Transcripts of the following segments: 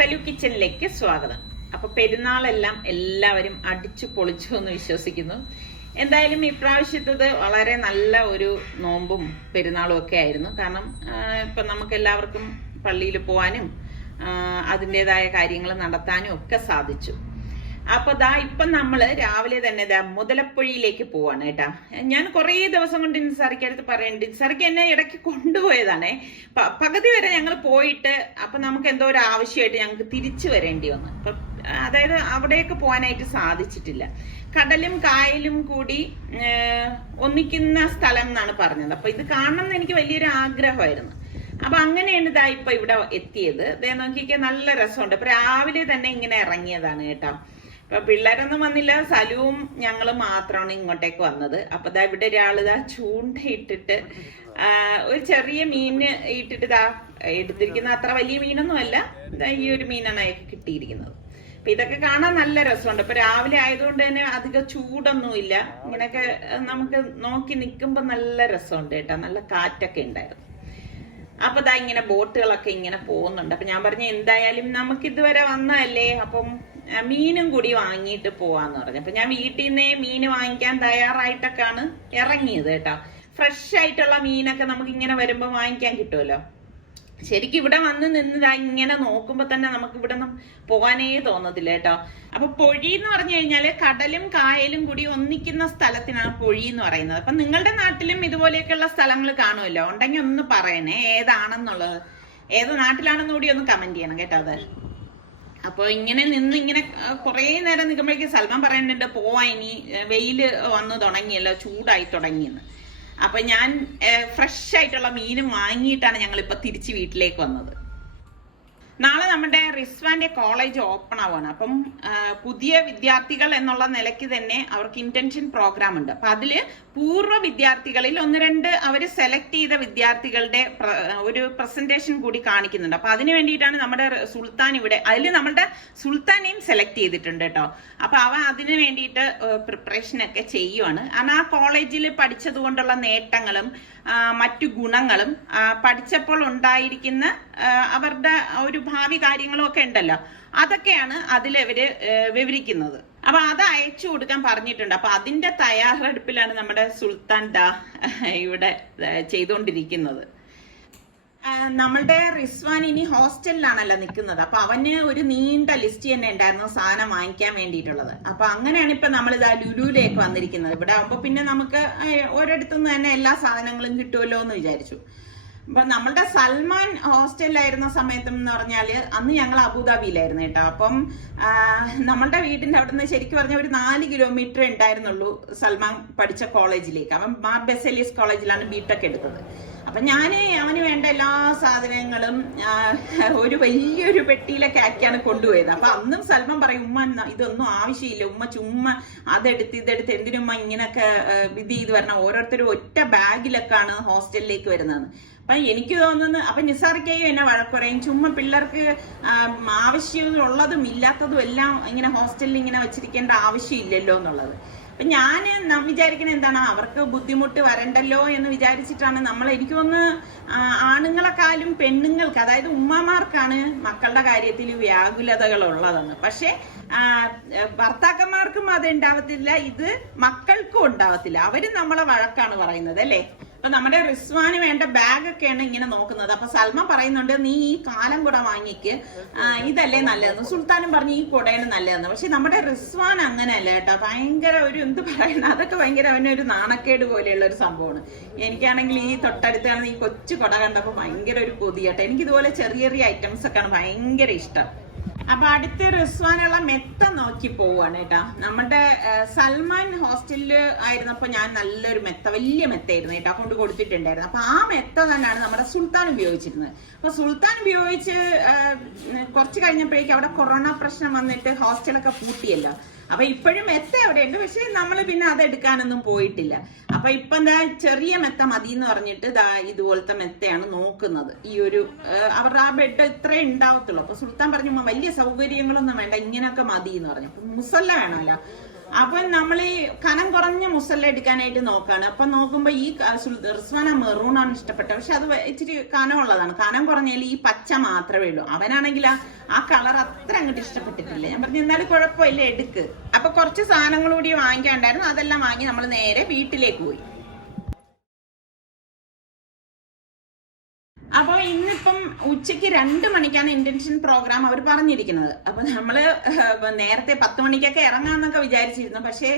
സലു കിച്ചനിലേക്ക് സ്വാഗതം. അപ്പൊ പെരുന്നാളെല്ലാം എല്ലാവരും അടിച്ചു പൊളിച്ചു എന്ന് വിശ്വസിക്കുന്നു. എന്തായാലും ഇപ്രാവശ്യത്തത് വളരെ നല്ല ഒരു നോമ്പും പെരുന്നാളും ഒക്കെ ആയിരുന്നു. കാരണം ഇപ്പൊ നമുക്ക് എല്ലാവർക്കും പള്ളിയിൽ പോവാനും അതിൻ്റെതായ കാര്യങ്ങൾ നടത്താനും ഒക്കെ സാധിച്ചു. അപ്പൊ ഇപ്പൊ നമ്മള് രാവിലെ തന്നെ മുതലപ്പുഴയിലേക്ക് പോവാണ് കേട്ടാ. ഞാൻ കുറേ ദിവസം കൊണ്ട് നിസാറിക്ക് അടുത്ത് പറയുന്നുണ്ട്. നിസാറിക്ക് എന്നെ ഇടയ്ക്ക് കൊണ്ടുപോയതാണേ. പകുതി വരെ ഞങ്ങൾ പോയിട്ട് അപ്പൊ നമുക്ക് എന്തോ ഒരു ആവശ്യമായിട്ട് ഞങ്ങൾക്ക് തിരിച്ചു വരേണ്ടി വന്നു. അപ്പൊ അതായത് അവിടേക്ക് പോകാനായിട്ട് സാധിച്ചിട്ടില്ല. കടലും കായലും കൂടി ഒന്നിക്കുന്ന സ്ഥലം എന്നാണ് പറഞ്ഞത്. അപ്പൊ ഇത് കാണണം എന്ന് എനിക്ക് വലിയൊരു ആഗ്രഹമായിരുന്നു. അപ്പൊ അങ്ങനെയാണ് ഇപ്പൊ ഇവിടെ എത്തിയത്. നോക്കിക്ക് നല്ല രസമുണ്ട്. അപ്പൊ രാവിലെ തന്നെ ഇങ്ങനെ ഇറങ്ങിയതാണ് കേട്ടോ. ഇപ്പൊ പിള്ളേരൊന്നും വന്നില്ല, സലുവും ഞങ്ങള് മാത്രമാണ് ഇങ്ങോട്ടേക്ക് വന്നത്. അപ്പൊ ഇവിടെ ഒരാള് ചൂണ്ടയിട്ടിട്ട് ഒരു ചെറിയ മീന് ഇട്ടിട്ട് എടുത്തിരിക്കുന്ന അത്ര വലിയ മീനൊന്നും അല്ല, ഈ ഒരു മീനാണ് അയാൾക്ക് കിട്ടിയിരിക്കുന്നത്. അപ്പൊ ഇതൊക്കെ കാണാൻ നല്ല രസമുണ്ട്. ഇപ്പൊ രാവിലെ ആയതുകൊണ്ട് തന്നെ അധികം ചൂടൊന്നുമില്ല. ഇങ്ങനെയൊക്കെ നമുക്ക് നോക്കി നിൽക്കുമ്പോ നല്ല രസമുണ്ട് കേട്ടോ. നല്ല കാറ്റൊക്കെ ഉണ്ടായിരുന്നു. അപ്പൊ ഇങ്ങനെ ബോട്ടുകളൊക്കെ ഇങ്ങനെ പോകുന്നുണ്ട്. അപ്പൊ ഞാൻ പറഞ്ഞു എന്തായാലും നമുക്ക് ഇതുവരെ വന്നതല്ലേ, അപ്പം മീനും കൂടി വാങ്ങിയിട്ട് പോവാന്ന് പറഞ്ഞു. അപ്പൊ ഞാൻ വീട്ടിൽ നിന്നേ മീന് വാങ്ങിക്കാൻ തയ്യാറായിട്ടൊക്കെയാണ് ഇറങ്ങിയത് കേട്ടോ. ഫ്രഷ് ആയിട്ടുള്ള മീനൊക്കെ നമുക്ക് ഇങ്ങനെ വരുമ്പോ വാങ്ങിക്കാൻ കിട്ടുമല്ലോ. ശരിക്കും ഇവിടെ വന്ന് നിന്ന് ഇങ്ങനെ നോക്കുമ്പോ തന്നെ നമുക്ക് ഇവിടെ ഒന്നും പോകാനേ തോന്നത്തില്ല കേട്ടോ. അപ്പൊ പൊഴി എന്ന് പറഞ്ഞു കഴിഞ്ഞാല് കടലും കായലും കൂടി ഒന്നിക്കുന്ന സ്ഥലത്തിനാണ് പൊഴി എന്ന് പറയുന്നത്. അപ്പൊ നിങ്ങളുടെ നാട്ടിലും ഇതുപോലെയൊക്കെയുള്ള സ്ഥലങ്ങൾ കാണുമല്ലോ, ഉണ്ടെങ്കിൽ ഒന്ന് പറയണേ ഏതാണെന്നുള്ളത്. ഏത് നാട്ടിലാണെന്ന് കൂടി ഒന്ന് കമന്റ് ചെയ്യണം കേട്ടോ. അത് അപ്പൊ ഇങ്ങനെ കുറെ നേരം നിൽക്കുമ്പോഴേക്കും സൽമാൻ പറയുന്നുണ്ട് പോവാ, ഇനി വെയില് വന്നു തുടങ്ങിയല്ലോ, ചൂടായി തുടങ്ങിയെന്ന്. അപ്പൊ ഞാൻ ഫ്രഷ് ആയിട്ടുള്ള മീനും വാങ്ങിയിട്ടാണ് ഞങ്ങൾ ഇപ്പൊ തിരിച്ച് വീട്ടിലേക്ക് വന്നത്. നാളെ നമ്മുടെ റിസ്വാന്റെ കോളേജ് ഓപ്പൺ ആവാണ്. അപ്പം പുതിയ വിദ്യാർത്ഥികൾ എന്നുള്ള നിലയ്ക്ക് തന്നെ അവർക്ക് ഇന്റൻഷൻ പ്രോഗ്രാം ഉണ്ട്. അപ്പൊ അതില് പൂർവ്വ വിദ്യാർത്ഥികളിൽ ഒന്ന് രണ്ട് അവര് സെലക്ട് ചെയ്ത വിദ്യാർത്ഥികളുടെ ഒരു പ്രസന്റേഷൻ കൂടി കാണിക്കുന്നുണ്ട്. അപ്പൊ അതിന് വേണ്ടിയിട്ടാണ് നമ്മുടെ സുൽത്താൻ ഇവിടെ, അതിൽ നമ്മുടെ സുൽത്താനെയും സെലക്ട് ചെയ്തിട്ടുണ്ട് കേട്ടോ. അപ്പൊ അതിന് വേണ്ടിയിട്ട് പ്രിപ്പറേഷൻ ഒക്കെ ചെയ്യുവാണ്. കാരണം ആ കോളേജിൽ പഠിച്ചത് കൊണ്ടുള്ള നേട്ടങ്ങളും മറ്റു ഗുണങ്ങളും പഠിച്ചപ്പോൾ ഉണ്ടായിരിക്കുന്ന അവരുടെ ഒരു ഭാവി കാര്യങ്ങളും ഒക്കെ ഉണ്ടല്ലോ, അതൊക്കെയാണ് അതിലവര് വിവരിക്കുന്നത്. അപ്പൊ അത് അയച്ചു കൊടുക്കാൻ പറഞ്ഞിട്ടുണ്ട്. അപ്പൊ അതിന്റെ തയ്യാറെടുപ്പിലാണ് നമ്മുടെ സുൽത്താൻ ഇവിടെ ചെയ്തുകൊണ്ടിരിക്കുന്നത്. നമ്മളുടെ റിസ്വാൻ ഇനി ഹോസ്റ്റലിലാണല്ലോ നിൽക്കുന്നത്. അപ്പൊ അവന് ഒരു നീണ്ട ലിസ്റ്റ് തന്നെ ഉണ്ടായിരുന്നു സാധനം വാങ്ങിക്കാൻ വേണ്ടിയിട്ടുള്ളത്. അപ്പൊ അങ്ങനെയാണ് ഇപ്പൊ നമ്മൾ ലുലുവിലേക്ക് വന്നിരിക്കുന്നത്. ഇവിടെ ആകുമ്പോ പിന്നെ നമുക്ക് ഒരിടത്തുനിന്ന് തന്നെ എല്ലാ സാധനങ്ങളും കിട്ടുമല്ലോ എന്ന് വിചാരിച്ചു. അപ്പൊ നമ്മളുടെ സൽമാൻ ഹോസ്റ്റലിലായിരുന്ന സമയത്തും എന്ന് പറഞ്ഞാല് അന്ന് ഞങ്ങൾ അബുദാബിയിലായിരുന്നു കേട്ടോ. അപ്പം നമ്മളുടെ വീടിന്റെ അവിടെ നിന്ന് ശരിക്കും പറഞ്ഞാൽ ഒരു 4 കിലോമീറ്റർ ഉണ്ടായിരുന്നുള്ളൂ സൽമാൻ പഠിച്ച കോളേജിലേക്ക്. അവൻ മാർ ബെസേലിയസ് കോളേജിലാണ് ബിടെക് എടുത്തത്. അപ്പൊ അവന് വേണ്ട എല്ലാ സാധനങ്ങളും ഒരു വലിയൊരു പെട്ടിയിലൊക്കെ ആക്കിയാണ് കൊണ്ടുപോയത്. അപ്പൊ അന്നും സൽമാൻ പറയും, ഉമ്മ ഇതൊന്നും ആവശ്യമില്ല, ഉമ്മ ചുമ്മാ ഇതെടുത്ത് എന്തിനുമ്മ ഇങ്ങനൊക്കെ ഇത് ചെയ്ത് വരണം, ഓരോരുത്തരും ഒറ്റ ബാഗിലൊക്കെയാണ് ഹോസ്റ്റലിലേക്ക് വരുന്നത്. അപ്പൊ എനിക്ക് തോന്നുന്നു, അപ്പൊ നിസാറിക്കയും എന്നെ വഴക്കുറയും, ചുമ്മാ പിള്ളേർക്ക് ആവശ്യമുള്ളതും ഇല്ലാത്തതും എല്ലാം ഇങ്ങനെ ഹോസ്റ്റലിൽ ഇങ്ങനെ വെച്ചിരിക്കേണ്ട ആവശ്യമില്ലല്ലോ എന്നുള്ളത്. അപ്പൊ ഞാൻ വിചാരിക്കണത് എന്താണ്, അവർക്ക് ബുദ്ധിമുട്ട് വരണ്ടല്ലോ എന്ന് വിചാരിച്ചിട്ടാണ് എനിക്ക് തോന്നുന്നു ആണുങ്ങളെക്കാളും പെണ്ണുങ്ങൾക്ക്, അതായത് ഉമ്മമാർക്കാണ് മക്കളുടെ കാര്യത്തിൽ വ്യാകുലതകൾ ഉള്ളതെന്ന്. പക്ഷെ ഭർത്താക്കന്മാർക്കും അത് ഉണ്ടാവത്തില്ല, ഇത് മക്കൾക്കും ഉണ്ടാവത്തില്ല. അവരും നമ്മളെ വഴക്കാണ് പറയുന്നത് അല്ലേ. അപ്പൊ നമ്മുടെ റിസ്വാന് വേണ്ട ബാഗൊക്കെയാണ് ഇങ്ങനെ നോക്കുന്നത്. അപ്പൊ സൽമാൻ പറയുന്നുണ്ട്, നീ ഈ കാലം കുട വാങ്ങിക്ക്, ഇതല്ലേ നല്ലതെന്ന്. സുൽത്താനും പറഞ്ഞു ഈ കുടയാണ് നല്ലതെന്ന്. പക്ഷെ നമ്മുടെ റിസ്വാൻ അങ്ങനെയല്ല കേട്ടോ. ഭയങ്കര ഒരു എന്ത് പറയുന്നത്, അതൊക്കെ ഭയങ്കര അവനൊരു നാണക്കേട് പോലെയുള്ള ഒരു സംഭവമാണ്. എനിക്കാണെങ്കിൽ ഈ തൊട്ടടുത്താണ് ഈ കൊച്ചു കുട കണ്ടപ്പോ ഭയങ്കര ഒരു കൊതി കേട്ടോ. എനിക്ക് ഇതുപോലെ ചെറിയ ചെറിയ ഐറ്റംസ് ഒക്കെയാണ് ഭയങ്കര ഇഷ്ടം. അപ്പൊ അടുത്ത് റിസ്വാനുള്ള മെത്ത നോക്കി പോവാണ് കേട്ടാ. നമ്മുടെ സൽമാൻ ഹോസ്റ്റലില് ആയിരുന്നപ്പോ ഞാൻ നല്ലൊരു മെത്ത, വലിയ മെത്തയായിരുന്നു കേട്ടോ, കൊണ്ട് കൊടുത്തിട്ടുണ്ടായിരുന്നു. അപ്പൊ ആ മെത്ത തന്നെയാണ് നമ്മുടെ സുൽത്താൻ ഉപയോഗിച്ചിരുന്നത്. അപ്പൊ സുൽത്താൻ ഉപയോഗിച്ച് കുറച്ച് കഴിഞ്ഞപ്പോഴേക്കും അവിടെ കൊറോണ പ്രശ്നം വന്നിട്ട് ഹോസ്റ്റലൊക്കെ പൂട്ടിയല്ലോ. അപ്പൊ ഇപ്പോഴും മെത്ത എവിടെയുണ്ട്, പക്ഷെ നമ്മൾ പിന്നെ അതെടുക്കാനൊന്നും പോയിട്ടില്ല. അപ്പൊ ഇപ്പൊ ചെറിയ മെത്ത മതി എന്ന് പറഞ്ഞിട്ട് ഇതുപോലത്തെ മെത്തയാണ് നോക്കുന്നത്. ഈ ഒരു അവരുടെ ആ ബെഡ് ഇത്രേ ഉണ്ടാവത്തുള്ളൂ. അപ്പൊ സുൽത്താൻ പറഞ്ഞു വലിയ സൗകര്യങ്ങളൊന്നും വേണ്ട, ഇങ്ങനെയൊക്കെ മതി എന്ന് പറഞ്ഞു. അപ്പൊ മുസല്ല വേണമല്ലോ. അപ്പൊ നമ്മൾ ഈ കനം കുറഞ്ഞ മുസല്ല എടുക്കാനായിട്ട് നോക്കാണ്. അപ്പൊ നോക്കുമ്പോ ഈ റിസ്വാന മെറൂണാണ് ഇഷ്ടപ്പെട്ടത്. പക്ഷെ അത് ഇച്ചിരി കനമുള്ളതാണ്. കനം കുറഞ്ഞാൽ ഈ പച്ച മാത്രമേ ഉള്ളൂ. അവനാണെങ്കിൽ ആ കളർ അത്ര അങ്ങോട്ട് ഇഷ്ടപ്പെട്ടിട്ടില്ല. ഞാൻ പറഞ്ഞു എന്നാലും കുഴപ്പമില്ല, എടുക്ക്. അപ്പൊ കുറച്ച് സാധനങ്ങൾ കൂടി വാങ്ങിക്കാണ്ടായിരുന്നു. അതെല്ലാം വാങ്ങി നമ്മൾ നേരെ വീട്ടിലേക്ക് പോയി. അപ്പോൾ ഇന്നിപ്പം ഉച്ചയ്ക്ക് 2 മണിക്കാണ് ഇന്റൻഷൻ പ്രോഗ്രാം അവർ പറഞ്ഞിരിക്കുന്നത്. അപ്പൊ നമ്മള് നേരത്തെ 10 മണിക്കൊക്കെ ഇറങ്ങാന്നൊക്കെ വിചാരിച്ചിരുന്നു. പക്ഷെ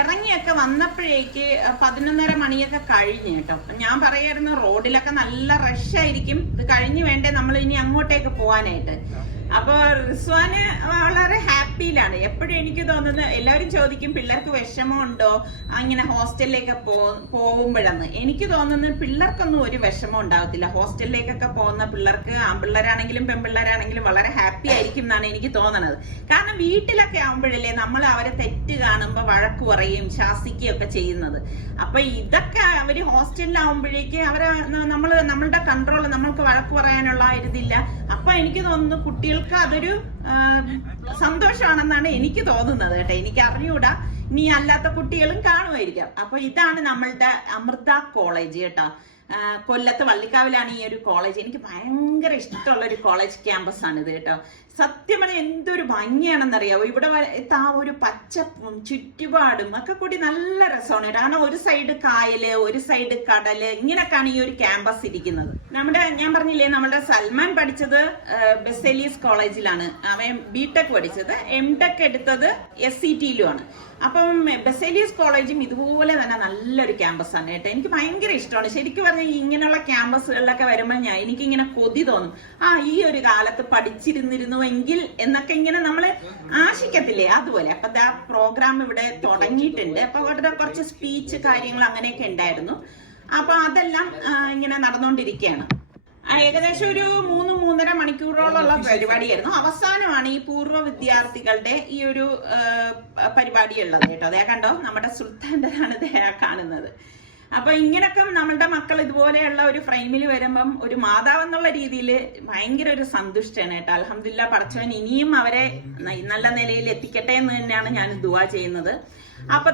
ഇറങ്ങിയൊക്കെ വന്നപ്പോഴേക്ക് 11:30 മണിയൊക്കെ കഴിഞ്ഞു കേട്ടോ. ഞാൻ പറയായിരുന്നു റോഡിലൊക്കെ നല്ല റഷ് ആയിരിക്കും, ഇത് കഴിഞ്ഞ് വേണ്ടേ നമ്മൾ ഇനി അങ്ങോട്ടേക്ക് പോവാനായിട്ട്. അപ്പൊ റിസ്വാന് വളരെ ഹാപ്പിയിലാണ്. എപ്പോഴും എനിക്ക് തോന്നുന്നത്, എല്ലാവരും ചോദിക്കും പിള്ളേർക്ക് വിഷമമുണ്ടോ ഇങ്ങനെ ഹോസ്റ്റലിലേക്ക് പോകുമ്പോഴെന്ന്. എനിക്ക് തോന്നുന്നത് പിള്ളേർക്കൊന്നും ഒരു വിഷമം ഉണ്ടാവത്തില്ല. ഹോസ്റ്റലിലേക്കൊക്കെ പോകുന്ന പിള്ളേർക്ക്, ആൺപിള്ളേരാണെങ്കിലും പെൺപിള്ളേരാണെങ്കിലും വളരെ ഹാപ്പി ആയിരിക്കും എന്നാണ് എനിക്ക് തോന്നണത്. കാരണം വീട്ടിലൊക്കെ ആവുമ്പോഴല്ലേ നമ്മൾ അവരെ തെറ്റ് കാണുമ്പോൾ വഴക്ക് പറയും, ശാസിക്കുകയും ഒക്കെ ചെയ്യുന്നത്. അപ്പൊ ഇതൊക്കെ അവര് ഹോസ്റ്റലിലാവുമ്പോഴേക്ക് അവരെ നമ്മളുടെ കൺട്രോൾ, നമ്മൾക്ക് വഴക്ക് പറയാനുള്ള ഇതില്ല. അപ്പൊ എനിക്ക് തോന്നുന്നു കുട്ടികൾക്ക് അതൊരു സന്തോഷമാണെന്നാണ് എനിക്ക് തോന്നുന്നത് കേട്ടോ. എനിക്ക് അറിഞ്ഞൂടാ, ഇനി അല്ലാത്ത കുട്ടികളും കാണുമായിരിക്കാം. അപ്പൊ ഇതാണ് നമ്മളുടെ അമൃത കോളേജ് കേട്ടോ. കൊല്ലത്ത് വള്ളിക്കാവിലാണ് ഈ ഒരു കോളേജ്. എനിക്ക് ഭയങ്കര ഇഷ്ടമുള്ള ഒരു കോളേജ് ക്യാമ്പസ് ആണ് ഇത് കേട്ടോ. സത്യം പറഞ്ഞാൽ എന്തൊരു ഭംഗിയാണെന്നറിയാവോ. ഇവിടെ ആ ഒരു പച്ചപ്പും ചുറ്റുപാടും ഒക്കെ കൂടി നല്ല രസമാണ്. കാരണം ഒരു സൈഡ് കായല്, ഒരു സൈഡ് കടല്, ഇങ്ങനെയൊക്കെയാണ് ഈ ഒരു ക്യാമ്പസ് ഇരിക്കുന്നത്. ഞാൻ പറഞ്ഞില്ലേ, നമ്മുടെ സൽമാൻ പഠിച്ചത് ബെസേലിയസ് കോളേജിലാണ്. അവൻ ബിടെക് പഠിച്ചത്, എംടെക് എടുത്തത് SCTയിലുമാണ്. അപ്പം ബെസേലിയസ് കോളേജും ഇതുപോലെ തന്നെ നല്ലൊരു ക്യാമ്പസ് ആണ് കേട്ടോ. എനിക്ക് ഭയങ്കര ഇഷ്ടമാണ്. ശരിക്കും പറഞ്ഞാൽ ഇങ്ങനെയുള്ള ക്യാമ്പസുകളിലൊക്കെ വരുമ്പോൾ എനിക്കിങ്ങനെ കൊതി തോന്നും. ഈ ഒരു കാലത്ത് പഠിച്ചിരുന്നിരുന്നുവെങ്കിൽ എന്നൊക്കെ ഇങ്ങനെ നമ്മള് ആശിക്കത്തില്ലേ, അതുപോലെ. അപ്പൊ ആ പ്രോഗ്രാം ഇവിടെ തുടങ്ങിയിട്ടുണ്ട്. അപ്പൊ അവിടെ കുറച്ച് സ്പീച്ച് കാര്യങ്ങൾ അങ്ങനെയൊക്കെ ഉണ്ടായിരുന്നു. അപ്പൊ അതെല്ലാം ഇങ്ങനെ നടന്നുകൊണ്ടിരിക്കുകയാണ്. ഏകദേശം ഒരു 3-3.5 മണിക്കൂറോളമുള്ള പരിപാടിയായിരുന്നു. അവസാനമാണ് ഈ പൂർവ്വ വിദ്യാർത്ഥികളുടെ ഈ ഒരു പരിപാടി ഉള്ളത് കേട്ടോ. അതേ കണ്ടോ, നമ്മുടെ സുൽത്താൻ്റെതാണ് ഇതേ കാണുന്നത്. അപ്പൊ ഇങ്ങനൊക്കെ നമ്മളുടെ മക്കൾ ഇതുപോലെയുള്ള ഒരു ഫ്രെയിമിൽ വരുമ്പം ഒരു മാതാവ് എന്നുള്ള രീതിയിൽ ഭയങ്കര ഒരു സന്തുഷ്ടയാണ് കേട്ടോ. അൽഹംദുലില്ലാ, പടച്ചവൻ ഇനിയും അവരെ നല്ല നിലയിൽ എത്തിക്കട്ടെ എന്ന് തന്നെയാണ് ഞാൻ ദുആ ചെയ്യുന്നത്. അപ്പൊ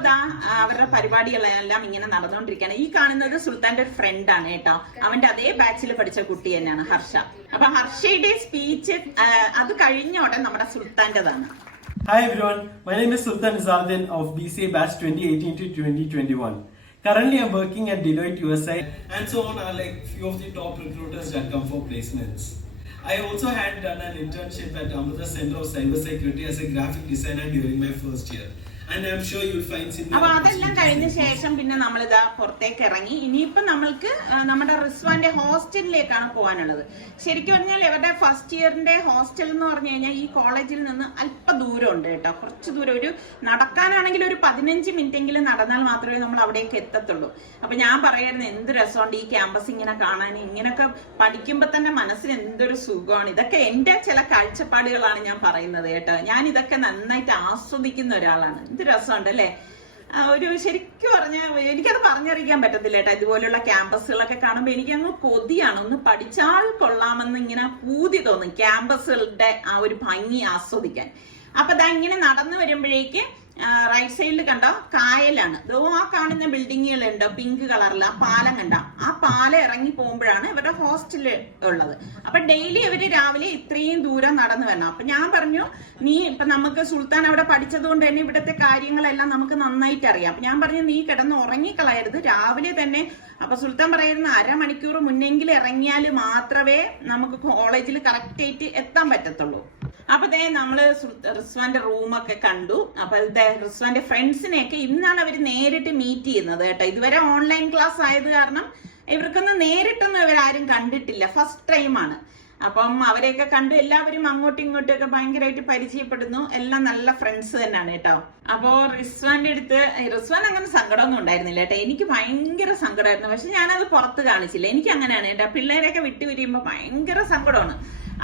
അവരുടെ പരിപാടികളെല്ലാം ഇങ്ങനെ നടന്നുകൊണ്ടിരിക്കുകയാണ്. ഈ കാണുന്നത് സുൽത്താന്റെ ഒരു ഫ്രണ്ട് ആണ് കേട്ടോ. അവന്റെ അതേ ബാച്ചിൽ പഠിച്ച കുട്ടി തന്നെയാണ് ഹർഷ. അപ്പൊ ഹർഷയുടെ സ്പീച്ച് അത് കഴിഞ്ഞ ഉടനെ നമ്മുടെ സുൽത്താന്റെതാണ്. Hi everyone, my name is Sultan Izardin of BCA batch 2018 to 2021. Currently I'm working at Deloitte USA, and so on are like few of the top recruiters that come for placements. I also had done an internship at Amrita Center of Cybersecurity as a graphic designer during my first year. And I'm sure you'll find similar. അപ്പൊ അതെല്ലാം കഴിഞ്ഞ ശേഷം പിന്നെ നമ്മളിതാ പുറത്തേക്ക് ഇറങ്ങി. ഇനിയിപ്പൊ നമ്മൾക്ക് നമ്മുടെ റിസ്വാന്റെ ഹോസ്റ്റലിലേക്കാണ് പോകാനുള്ളത്. ശരിക്കും പറഞ്ഞാൽ ഇവരുടെ ഫസ്റ്റ് ഇയറിന്റെ ഹോസ്റ്റൽ എന്ന് പറഞ്ഞു കഴിഞ്ഞാൽ ഈ കോളേജിൽ നിന്ന് അല്പ ദൂരം ഉണ്ട് കേട്ടോ. കുറച്ച് ദൂരം, ഒരു നടക്കാനാണെങ്കിൽ ഒരു 15 മിനിറ്റ് എങ്കിലും നടന്നാൽ മാത്രമേ നമ്മൾ അവിടേക്ക് എത്തത്തുള്ളൂ. അപ്പൊ ഞാൻ പറയായിരുന്നു എന്ത് രസമുണ്ട് ഈ ക്യാമ്പസ് ഇങ്ങനെ കാണാൻ. ഇങ്ങനെയൊക്കെ പഠിക്കുമ്പോ തന്നെ മനസ്സിന് എന്തൊരു സുഖമാണ്. ഇതൊക്കെ എന്റെ ചില കാഴ്ചപ്പാടുകളാണ് ഞാൻ പറയുന്നത് കേട്ടോ. ഞാൻ ഇതൊക്കെ നന്നായിട്ട് ആസ്വദിക്കുന്ന ഒരാളാണ്. എന്ത് രസമുണ്ട് അല്ലേ. ഒരു ശരിക്കും പറഞ്ഞാൽ എനിക്കത് പറഞ്ഞറിയിക്കാൻ പറ്റത്തില്ല കേട്ടോ. ഇതുപോലുള്ള ക്യാമ്പസുകളൊക്കെ കാണുമ്പോൾ എനിക്കങ്ങ് കൊതിയാണ്, ഒന്ന് പഠിച്ചാൽ കൊള്ളാമെന്ന് ഇങ്ങനെ പൂതി തോന്നും ക്യാമ്പസുകളുടെ ആ ഒരു ഭംഗി ആസ്വദിക്കാൻ. അപ്പൊ ഇങ്ങനെ നടന്നു വരുമ്പോഴേക്ക് റൈറ്റ് സൈഡിൽ കണ്ടോ കായലാണ്. ആ കാണുന്ന ബിൽഡിങ്ങുകളുണ്ടോ പിങ്ക് കളറിൽ, ആ പാലം കണ്ടോ, ആ പാലം ഇറങ്ങി പോകുമ്പോഴാണ് ഇവരുടെ ഹോസ്റ്റല് ഉള്ളത്. അപ്പൊ ഡെയിലി ഇവര് രാവിലെ ഇത്രയും ദൂരം നടന്നു വരണം. അപ്പൊ ഞാൻ പറഞ്ഞു, ഇപ്പൊ നമുക്ക് സുൽത്താൻ അവിടെ പഠിച്ചത് കൊണ്ട് തന്നെ ഇവിടുത്തെ കാര്യങ്ങളെല്ലാം നമുക്ക് നന്നായിട്ട് അറിയാം. അപ്പൊ ഞാൻ പറഞ്ഞു നീ കിടന്ന് ഉറങ്ങിക്കളയരുത്, രാവിലെ തന്നെ. അപ്പൊ സുൽത്താൻ പറയുന്ന 1/2 മണിക്കൂർ മുന്നെങ്കിലും ഇറങ്ങിയാൽ മാത്രമേ നമുക്ക് കോളേജിൽ കറക്റ്റ് ആയിട്ട് എത്താൻ പറ്റത്തുള്ളൂ. അപ്പൊ നമ്മള് റിസ്വാന്റെ റൂമൊക്കെ കണ്ടു. അപ്പൊ റിസ്വാന്റെ ഫ്രണ്ട്സിനെയൊക്കെ ഇന്നാണ് അവര് നേരിട്ട് മീറ്റ് ചെയ്യുന്നത് കേട്ടോ. ഇതുവരെ ഓൺലൈൻ ക്ലാസ് ആയത് കാരണം ഇവർക്കൊന്നും നേരിട്ടൊന്നും ഇവരാരും കണ്ടിട്ടില്ല, ഫസ്റ്റ് ടൈമാണ്. അപ്പം അവരെയൊക്കെ കണ്ടു. എല്ലാവരും അങ്ങോട്ടും ഇങ്ങോട്ടും ഒക്കെ ഭയങ്കരമായിട്ട് പരിചയപ്പെടുന്നു. എല്ലാം നല്ല ഫ്രണ്ട്സ് തന്നെയാണ് കേട്ടോ. അപ്പോ റിസ്വാന്റെ അടുത്ത്, റിസ്വാൻ അങ്ങനെ സങ്കടമൊന്നും ഉണ്ടായിരുന്നില്ല കേട്ടോ. എനിക്ക് ഭയങ്കര സങ്കടമായിരുന്നു. പക്ഷെ ഞാനത് പുറത്ത് കാണിച്ചില്ല. എനിക്ക് അങ്ങനെയാണ് കേട്ടോ. പിള്ളേരെയൊക്കെ വിട്ടുപിരിയുമ്പോ ഭയങ്കര സങ്കടമാണ്.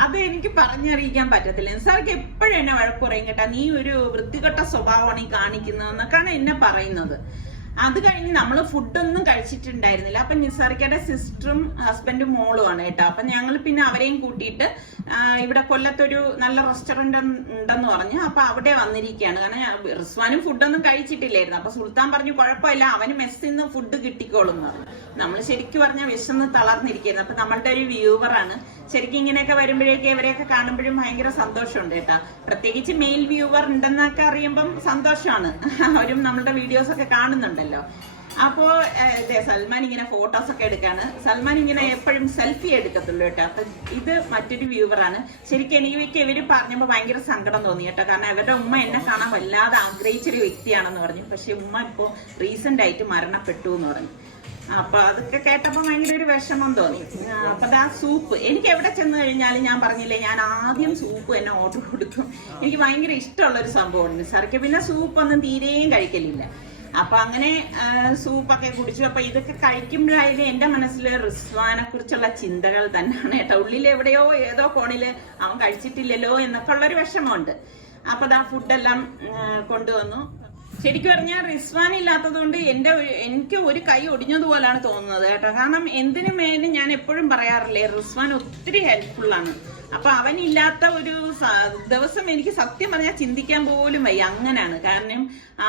അത് എനിക്ക് പറഞ്ഞറിയിക്കാൻ പറ്റത്തില്ല. സാർക്ക് എപ്പോഴും എന്നെ വഴക്ക് പറയും കേട്ടാ, നീ ഒരു വൃത്തികെട്ട സ്വഭാവമാണ് ഈ കാണിക്കുന്നതെന്നൊക്കെയാണ് എന്നെ പറയുന്നത്. അത് കഴിഞ്ഞ് നമ്മൾ ഫുഡൊന്നും കഴിച്ചിട്ടുണ്ടായിരുന്നില്ല. അപ്പൊ നിസാർക്കയുടെ സിസ്റ്ററും ഹസ്ബൻഡും മോളുമാണ് കേട്ടോ. അപ്പൊ ഞങ്ങൾ പിന്നെ അവരെയും കൂട്ടിയിട്ട് ഇവിടെ കൊല്ലത്തൊരു നല്ല റെസ്റ്റോറന്റ് ഉണ്ടെന്ന് പറഞ്ഞു. അപ്പൊ അവിടെ വന്നിരിക്കുകയാണ്. കാരണം റിസ്വാനും ഫുഡൊന്നും കഴിച്ചിട്ടില്ലായിരുന്നു. അപ്പൊ സുൽത്താൻ പറഞ്ഞു കുഴപ്പമില്ല, അവന് മെസ്സിൽ നിന്ന് ഫുഡ് കിട്ടിക്കോളും എന്ന് പറഞ്ഞു. നമ്മൾ ശരിക്കും പറഞ്ഞാൽ വിശന്ന് തളർന്നിരിക്കുന്നു. അപ്പൊ നമ്മളുടെ ഒരു വ്യൂവറാണ്. ശരിക്കും ഇങ്ങനെയൊക്കെ വരുമ്പോഴേക്ക് ഇവരെയൊക്കെ കാണുമ്പോഴും ഭയങ്കര സന്തോഷമുണ്ട് കേട്ടോ. പ്രത്യേകിച്ച് മെയിൽ വ്യൂവർ ഉണ്ടെന്നൊക്കെ അറിയുമ്പം സന്തോഷമാണ്. അവരും നമ്മളുടെ വീഡിയോസ് ഒക്കെ കാണുന്നുണ്ടല്ലോ. അപ്പോ സൽമാൻ ഇങ്ങനെ ഫോട്ടോസ് ഒക്കെ എടുക്കാണ്. സൽമാൻ ഇങ്ങനെ എപ്പോഴും സെൽഫി എടുക്കത്തുള്ളൂ കേട്ടോ. അപ്പൊ ഇത് മറ്റൊരു വ്യൂവറാണ്. ശരിക്കും എനിക്ക് ഇവര് പറഞ്ഞപ്പോ ഭയങ്കര സങ്കടം തോന്നി കേട്ടോ. കാരണം അവരുടെ ഉമ്മ എന്നെ കാണാൻ വല്ലാതെ ആഗ്രഹിച്ചൊരു വ്യക്തിയാണെന്ന് പറഞ്ഞു. പക്ഷെ ഉമ്മ ഇപ്പോ റീസെന്റ് ആയിട്ട് മരണപ്പെട്ടു എന്ന് പറഞ്ഞു. അപ്പൊ അതൊക്കെ കേട്ടപ്പോ ഭയങ്കര ഒരു വിഷമം തോന്നി. അപ്പൊ ആ സൂപ്പ് എനിക്ക് എവിടെ ചെന്ന് കഴിഞ്ഞാലും ഞാൻ പറഞ്ഞില്ലേ, ഞാൻ ആദ്യം സൂപ്പ് എന്നെ ഓർഡർ കൊടുക്കും. എനിക്ക് ഭയങ്കര ഇഷ്ടമുള്ള ഒരു സംഭവമാണ് നിസാർക്ക്. പിന്നെ സൂപ്പ് ഒന്നും തീരെയും കഴിക്കലില്ല. അപ്പൊ അങ്ങനെ സൂപ്പൊക്കെ കുടിച്ചു. അപ്പൊ ഇതൊക്കെ കഴിക്കുമ്പോഴായാലും എന്റെ മനസ്സിൽ റിസ്വാനെ കുറിച്ചുള്ള ചിന്തകൾ തന്നെയാണ് കേട്ടോ. ഉള്ളിൽ എവിടെയോ ഏതോ കോണില് അവൻ കഴിച്ചിട്ടില്ലല്ലോ എന്നൊക്കെ ഉള്ളൊരു വിഷമമുണ്ട്. അപ്പൊ ആ ഫുഡെല്ലാം കൊണ്ടുവന്നു. ശരിക്കും പറഞ്ഞാൽ റിസ്വാൻ ഇല്ലാത്തത് കൊണ്ട് എനിക്ക് ഒരു കൈ ഒടിഞ്ഞതുപോലാണ് തോന്നുന്നത് കേട്ടോ. കാരണം എന്തിനു മേലും ഞാൻ എപ്പോഴും പറയാറില്ലേ, റിസ്വാൻ ഒത്തിരി ഹെൽപ്ഫുൾ ആണ്. അപ്പൊ അവനില്ലാത്ത ഒരു ദിവസം എനിക്ക് സത്യം പറഞ്ഞാൽ ചിന്തിക്കാൻ പോലും വയ്യ. അങ്ങനെയാണ്. കാരണം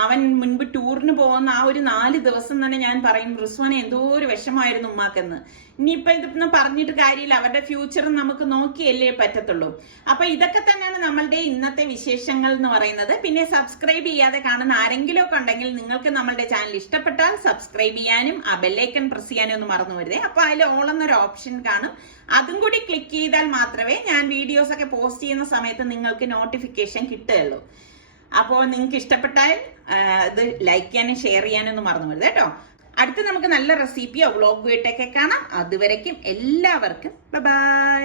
അവൻ മുൻപ് ടൂറിന് പോകുന്ന ആ ഒരു 4 ദിവസം തന്നെ ഞാൻ പറയും റിസ്വാനെ എന്തോ ഒരു വിഷമായിരുന്നു ഉമ്മാക്കെന്ന്. ഇനിയിപ്പൊ ഇതൊന്നും പറഞ്ഞിട്ട് കാര്യമില്ല, അവരുടെ ഫ്യൂച്ചർ നമുക്ക് നോക്കിയല്ലേ പറ്റത്തുള്ളൂ. അപ്പൊ ഇതൊക്കെ തന്നെയാണ് നമ്മളുടെ ഇന്നത്തെ വിശേഷങ്ങൾ എന്ന് പറയുന്നത്. പിന്നെ സബ്സ്ക്രൈബ് ചെയ്യാതെ കാണുന്ന ആരെങ്കിലും ഒക്കെ ഉണ്ടെങ്കിൽ നിങ്ങൾക്ക് നമ്മളുടെ ചാനൽ ഇഷ്ടപ്പെട്ടാൽ സബ്സ്ക്രൈബ് ചെയ്യാനും ആ ബെല്ലൈക്കൺ പ്രസ് ചെയ്യാനും ഒന്നും മറന്നു വരുതേ. അപ്പൊ അതിൽ ഓൾ എന്നൊരു ഓപ്ഷൻ കാണും. അതും കൂടി ക്ലിക്ക് ചെയ്താൽ മാത്രമേ ഞാൻ വീഡിയോസ് ഒക്കെ പോസ്റ്റ് ചെയ്യുന്ന സമയത്ത് നിങ്ങൾക്ക് നോട്ടിഫിക്കേഷൻ കിട്ടുകയുള്ളൂ. അപ്പോൾ നിങ്ങൾക്ക് ഇഷ്ടപ്പെട്ടാൽ ഇത് ലൈക്ക് ചെയ്യാനും ഷെയർ ചെയ്യാനും ഒന്നും മറന്നു വരുത് കേട്ടോ. അടുത്ത് നമുക്ക് നല്ല റെസിപ്പിയോ വ്ളോഗോ ഇട്ടൊക്കെ കാണാം. അതുവരയ്ക്കും എല്ലാവർക്കും ബൈ.